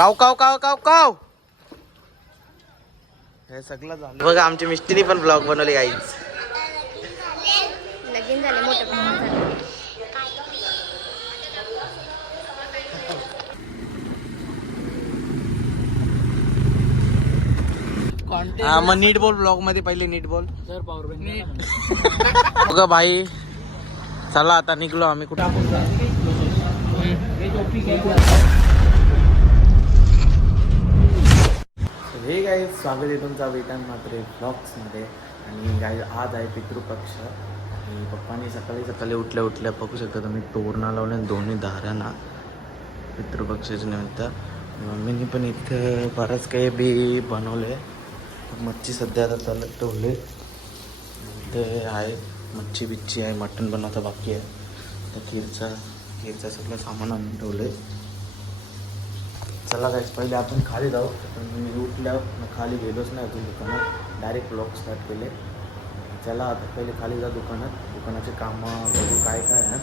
काव काव काव काव काव हे सगळं झालं बघा. आमची मिस्टरीने पण ब्लॉग बनवले गाईच. लगीन झाले मोठे प्रमाण झाले. हा मग नीट बोल ब्लॉग मध्ये. पहिले नीट बोल. बघा भाई चला आता निघलो आम्ही. कुठे हे गाई स्वागत आहे तुमचा वेतन मात्र ब्लॉग्समध्ये. आणि गाई आज आहे पितृपक्ष. आणि पप्पांनी सकाळी सकाळी उठल्या उठल्या बघू शकता तुम्ही तोरणा लावले दोन्ही दारांना पितृपक्षाच्या निमित्त. मम्मीने पण इथं बरंच काही बी बनवले. मच्छी सध्या आता तलत ठेवले. ते आहे मच्छी बिच्छी आहे. मटण बनवता बाकी आहे. तर खीरचा सगळं सामान आणून ठेवलं आहे. चला काय पहिले आपण खाली जाऊ. पण मी उठल्यावर खाली गेलोच नाही अजून दुकानात. डायरेक्ट ब्लॉग स्टार्ट केले. चला आता पहिले खाली जा दुकानाचे कामं बघू काय काय आहे.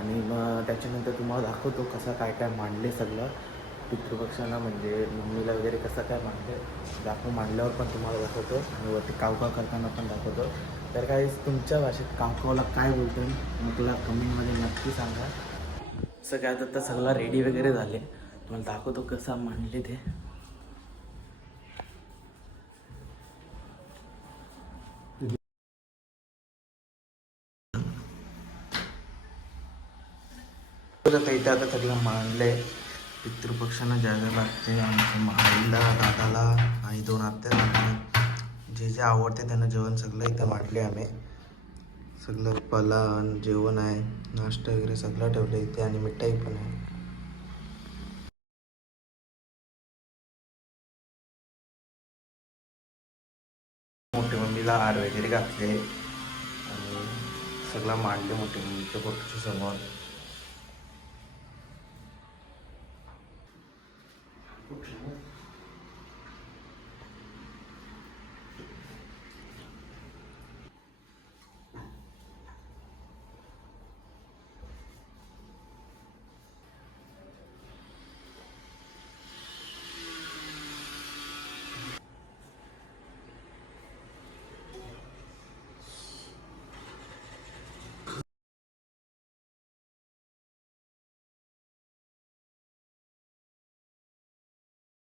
आणि मग त्याच्यानंतर तुम्हाला दाखवतो कसं काय काय मांडले सगळं पितृपक्षांना. म्हणजे मम्मीला वगैरे कसं काय मांडले दाखवू. मांडल्यावर पण तुम्हाला दाखवतो. आणि वरती कावकाव करताना पण दाखवतो. तर काय तुमच्या भाषेत कावकावला काय बोलतो मला कमेंटमध्ये नक्की सांगा. सगळ्यात आता सगळं रेडी वगैरे झाले. तुम्हाला दाखवतो कसं मांडले ते. इथे आता सगळं मांडले. पितृपक्षांना ज्याला लागते आमच्या माईला दादाला आणि 2 आत्या जे जे आवडते त्यांना जेवण सगळं इथं मांडले आम्ही. सगळं पलान जेवण आहे नाश्ता वगैरे सगळं ठेवलं इथे. आणि मिठाई पण आहे. मोठे मम्मीला हार वगैरे घातले आणि सगळं मांडले मोठे मम्मीच्या फोटोच्या समोर.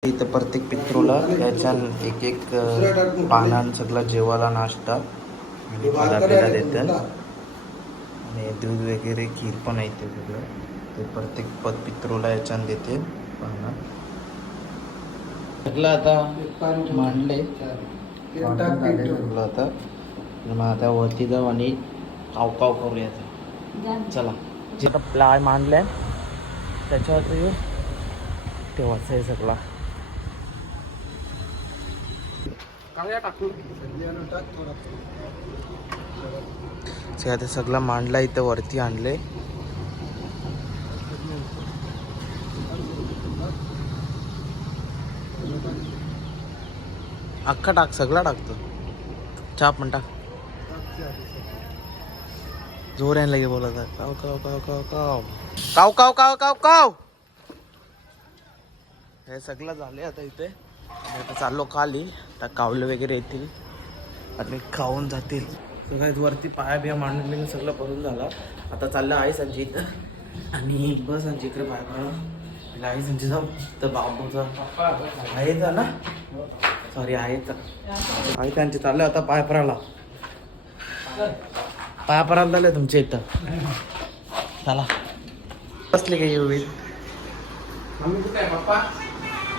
इथं प्रत्येक पितृला याच्या एक एक पानां सगळं जेवायला नाश्ता आणि आपल्याला देतात. आणि दूध वगैरे खीर पण आहे ते सगळं. ते प्रत्येक पितृला याच्यानं देते पाना. सगळं आता मांडले सगळं आता. मग आता वरती जाऊ आणि कावकाव करूया. चला जिथं प्लाय मांडलाय त्याच्यावर तेव्हाच आहे सगळा. आता सगळं मांडला इथं वरती आणले. अख्खा टाक सगळा टाकतो. चहा पण टाक. जोर यायला लगे बोलत आहे. काव काव काव काव काव काव काव काव काव काव. हे सगळं झाले आता इथे. आता चाललो खाली. आता कावले वगैरे येतील आणि खाऊन जातील. सगळ्यात वरती पाया बिया मांडले सगळं भरून झालं. आता चाललं आहे संजय इथं. आणि बस संजय इकडे पाय पडा आहे. संजय जाऊ तर बाबूचा आहे ना. सॉरी आहे त्यांचे चाललं आता पाय पराला. पाया पराला झालं तुमच्या इथं. चला बसले का येऊ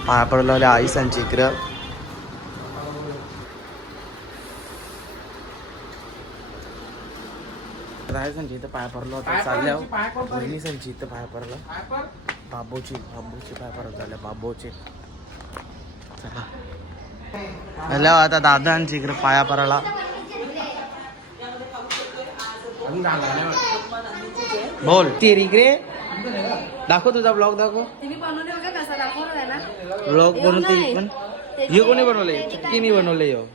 पाया पडला आई संजय इकडं. संजय इथं पाया पडला होता. चालल्या बहिणी संजय इथं पाया पडला. बाबूची पाया पडत झाल्या बाबूचे. चला हॅलो आता दादांची इकडे पाया पडला. बोल ती इकडे दाखव तुझा ब्लॉग दाखव. ब्लॉग बनवते पण हे कोणी बनवले. चुटकीने बनवले यो.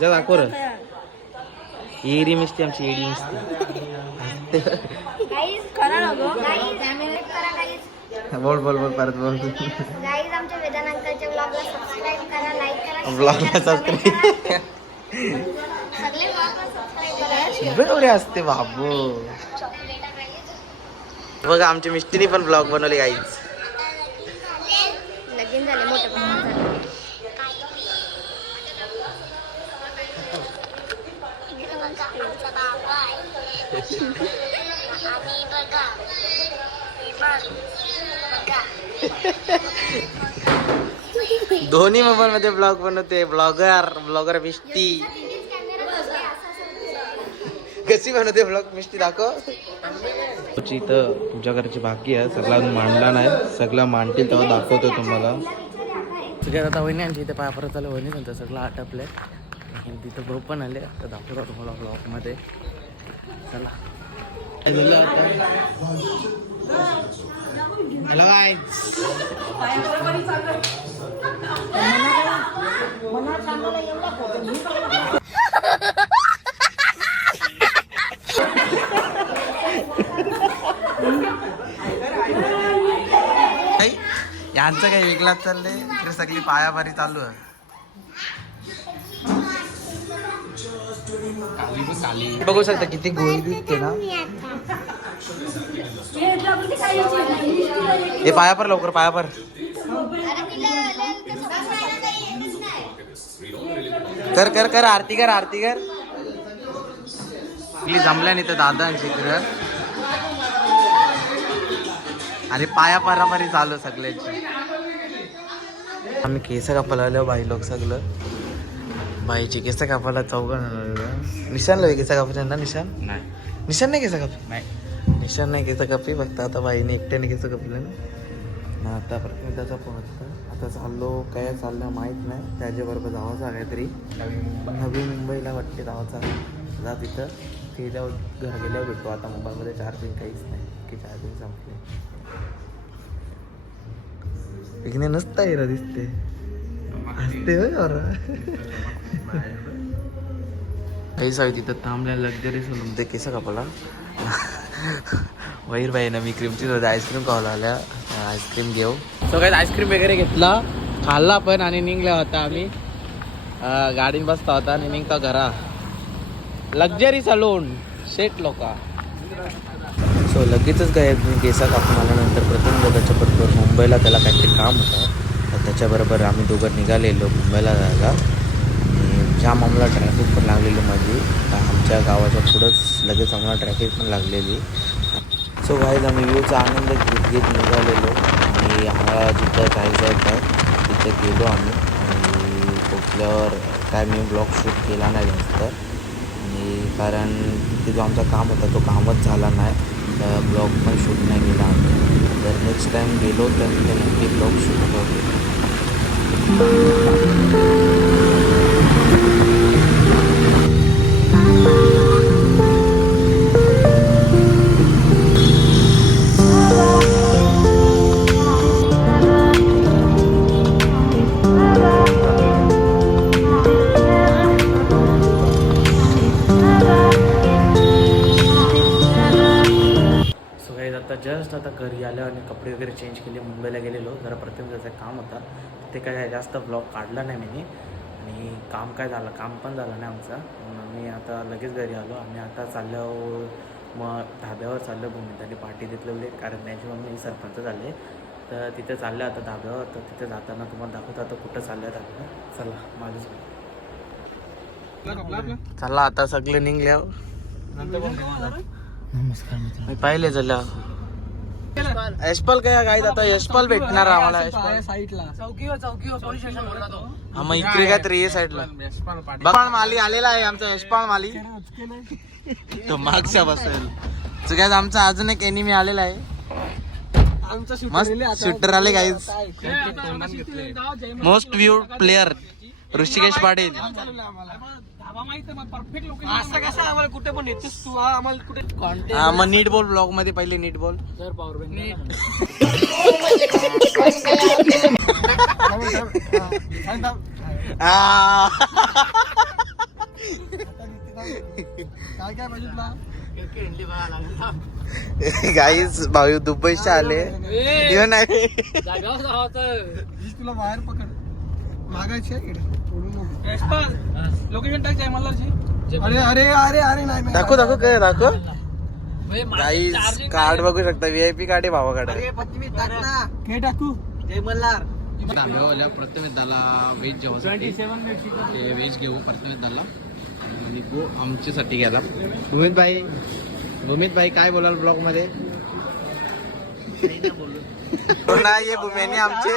जा दाखव र. एडी मिस्ती आमची एडी मिस्ती. बोल बोल बोल परत बोल. गाईज आमच्या वेदांत अंकलच्या ब्लॉगला सबस्क्राईब करा, लाईक करा, ब्लॉगला सबस्क्राईब सगळे ब्लॉगला सबस्क्राईब करा. बरोबर असते बाबू. बघा आमची मिस्टीनी पण ब्लॉग बनवले गाईज. लगीन झाले मोठे प्रमाणात झाले. दोन्ही मोबाईल मध्ये ब्लॉग बनवते. ब्लॉगर मिस्टी कशी बनवते ब्लॉग मिस्टी दाखव. इथं तुमच्या घरची बाकी आहे, सगळा मांडला नाही, सगळा मांडतील तेव्हा दाखवतो तुम्हाला. सगळ्यात आता वहिनी आणखी इथे पाया परत आलं. वहिनी नंतर सगळं आटपलंय आणि तिथं भाऊ पण आले. आता दाखवतो तुम्हाला ब्लॉगमध्ये. चला काय झालं आता. Hello guys. यांचं काही वेगळाच चाललंय. इकडे सगळी पायाभारी चालू आहे. बघू शकता किती गोळी दिसते ना. हे पायापर लवकर पायापर. कर कर कर आरती कर आरती कर. जमल्या नाही तर दादांची इकडं आणि पाया पारापारी चालू सगळ्यांची. आम्ही केस कापायला आलो बाई लोक सगळं. बाईची केस कापायला चौघण. निशान केस कापायचे ना. निशान नाही. निशान नाही केस कापी. नाही निशान नाही केस कापी. फक्त आता बाईने एकट्याने केस कापले ना. आता प्रतिनिधाचा पोहोचतं. आता चाललो काय चाललं माहीत नाही. त्याच्याबरोबर जावाचा काहीतरी नवी मुंबईला वाटते जावाचा. जा तिथं गेल्यावर घर गेल्यावर भेटतो. आता मोबाईलमध्ये चार्जिंग काहीच नाही की चार्जिंग संपले. इकडे नसता हिरा दिसते असते होय. काही सावी तिथं थांबल्या लक्झरी सोडून ते केस कापला. वहीर बाई ना मी क्रीमची आईस्क्रीम खावला आल्या. आईस्क्रीम घेऊ. सो काही आईस्क्रीम वगैरे घेतला खाल्ला पण आणि निघला होता आम्ही. गाडीन बसता होता आणि निघता घरा. लक्झरी सलून शेट लोका. सो लगेचच काय केसा कापून आल्यानंतर प्रथम दोघांच्या बरोबर मुंबईला त्याला काहीतरी काम होतं. तर त्याच्याबरोबर आम्ही दोघं निघालेलो मुंबईला जायला. आणि जाम आम्हाला ट्रॅफिक पण लागलेली माझी. आमच्या गावाच्या पुढंच लगेच आम्हाला ट्रॅफिक पण लागलेली. सो गाईज आम्ही व्ह्यूचा आनंद घेत घेत निघालेलो आणि आम्हाला जिथं जायचं होतं तिथं गेलो आम्ही. आणि पोचल्यावर काय मी ब्लॉग शूट केला नाही जास्त. आणि कारण तिथे जो आमचा काम होता तो कामच झाला नाही. ब्लॉग पण शूट नाही केला आम्ही. तर नेक्स्ट टाईम गेलो तर तिथे नक्की ब्लॉग शूट करतो. जस्ट आता घरी आलं आणि कपडे वगैरे चेंज केले. मुंबईला गेलेलो जरा प्रथम त्याचं काम होता. ते काय जास्त ब्लॉग काढला नाही मी. आणि काम काय झालं काम पण झालं नाही आमचं. आम्ही आता लगेच घरी आलो. आणि आता चाललो मग धाब्यावर चाललो. भूमिताने पार्टी देतलेली कारण त्यांची मम्मी सरपंच झाले. तर तिथे चाललं आता धाब्यावर. तर तिथे जाताना तुम्हाला दाखवतो आता कुठं चाललं आहे धाब्यावर. चला माझं चला आता सगळे निघल्या. नमस्कार मी पाहिले झाल्या. यशपाल काय गाईत आता यशपाल भेटणार आम्हाला. हा मग इकडे काय तरी साईडला यशपाल माली आलेला आहे. आमचा यशपाल माली तो मागच्या बसेल. सगळ्यात आमचा अजून एक एनिमी आलेला आहे. मस्त शूटर आले guys. Most viewed player Rishikesh Patil. कुठे पण येतेस तू. आम्हाला कुठे मग नीट बोल ब्लॉग मध्ये पहिले नीट बोल. काय काय पाहिजे तुला. गाईज भाऊ दुबईचे आले येऊ नाही तुला बाहेर पकड मागायची लोकेशन टाक मल्हारची. अरे अरे अरे अरे नाही दाखव दाखव काय दाखव गाईज कार्ड बघू शकता VIP कार्ड आहे भावाकडे. हे टाकू जय मल्हार. प्रथमेश दाला व्हेज जेवणासाठी व्हेज घेऊ प्रथमेश दाला आणि गो आमच्यासाठी गेला. भूमित भाई काय बोलाल ब्लॉग मध्ये नाही भूम्याने आमचे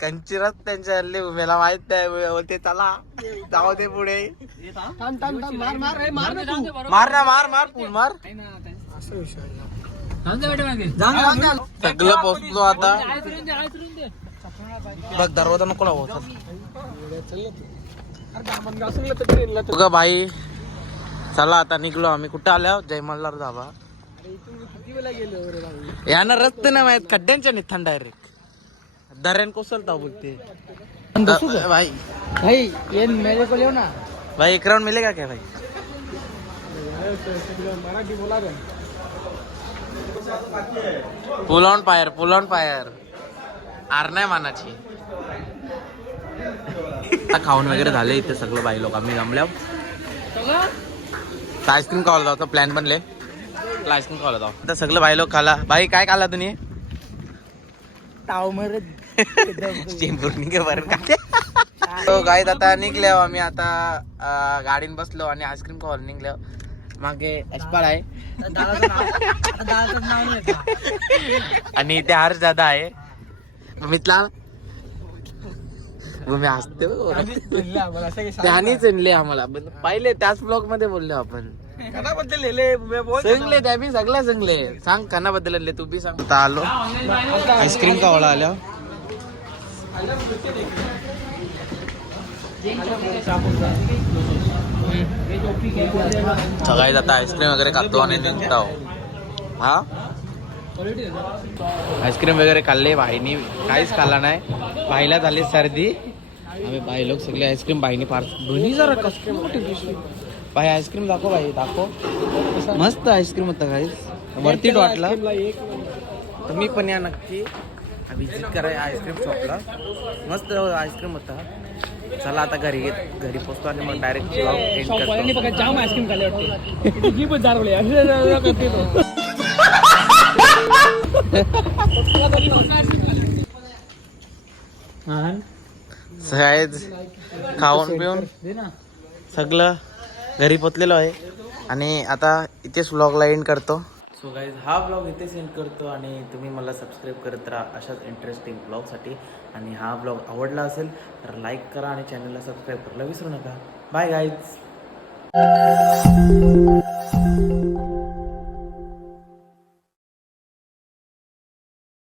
कंचिरात त्यांच्या हल्ले भूम्याला माहित नाही बोलते चला जाऊ दे पुढे. मार ना मार मार पूल मार. सगळं पोहोचलो आता. बघ दरवाजा नको लावू बघा भाई. चला आता निघलो आम्ही. कुठं आलो जय मल्हार धाबा. यांना रस्ते नाही माहित खड्ड्यांच्या निथान डायरेक्ट दर्यान कोसलता बोलते भाई. भाई ये मेरे को लियो ना भाई एक राउंड मिलेगा क्या भाई. मराठी बोला रे. पुल ऑन फायर आर नाही मानाची. आता खाऊन वगैरे झाले इथे सगळं बाई लोक आम्ही जमल्यावर आईस्क्रीम खावला होता. प्लॅन बनले आईस्क्रीम खावला होता. आता सगळं बाई लोक खाला. भाई काय खाला तुम्ही तो गाईत आता निघल्या आम्ही. आता गाडीन बसलो आणि आईस्क्रीम खावायला निघलो. मागे यशपाल आहे आणि इथे हर्ष दादा आहे. मितला मी हसते त्यानेच आणले आम्हाला पाहिले त्याच ब्लॉग मध्ये बोललो आपण. संगले त्या बी सगळ्या संगले सांग कानाबद्दल आणले तू बी सांग. आता आलो आईस्क्रीम खावायला आलो. सगळी आता आईस्क्रीम वगैरे खातो आणि निघतो. हा आईस्क्रीम वगैरे खाल्ले. भाईनी काहीच खाल्ला नाही. भाईला झाली सर्दी. आम्ही भाई लोक सगळे आईस्क्रीम भाईनी फार दोन्ही जरा कसं मोठी पिशवी. भाई आईस्क्रीम दाखव भाई दाखव. मस्त आईस्क्रीम होतं काही वरती वाटला. तुम्ही पण या नक्की विजिट करा आईस्क्रीम शॉपला. मस्त आईस्क्रीम होता. चला आता घरी पोचतो आणि मग डायरेक्ट एंड करतो. जाम आईस्क्रीम खाल्ले वाटते. सगळेच खाऊन पिऊन सगळं घरी पोचलेलो आहे आणि आता इथेच व्लॉगला एंड करतो. सो गाईज हा व्लॉग इथेच एंड करतो आणि तुम्ही मला सबस्क्राईब करत राहा अशाच इंटरेस्टिंग व्लॉगसाठी. आणि हा व्लॉग आवडला असेल तर लाईक करा आणि चॅनलला सबस्क्राईब करायला विसरू नका. Bye guys.